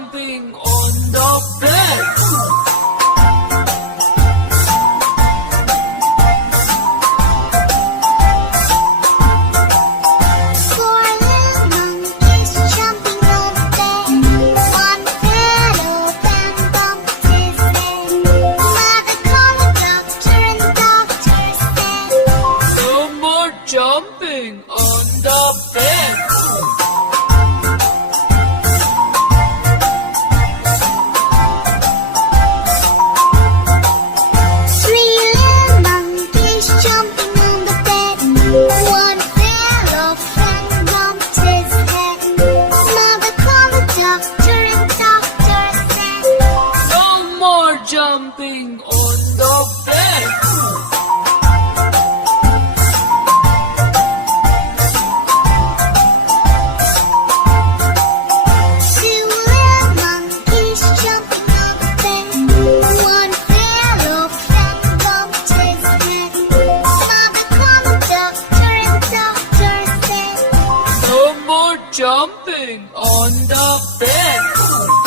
jumping on the bed. Four little monkeys jumping on the bed. One fell off and bumped his head. Mother called the doctor and the doctor said, No more jumping on the bed. Three little monkeys jumping on the bed. One fell off and bumped his head. Mother called the doctor and the doctor said, No more jumping on the bed. Two little monkeys jumping on the bed. One fell off and bumped his head. Mother called the doctor and the doctor said, No more jumping on the bed.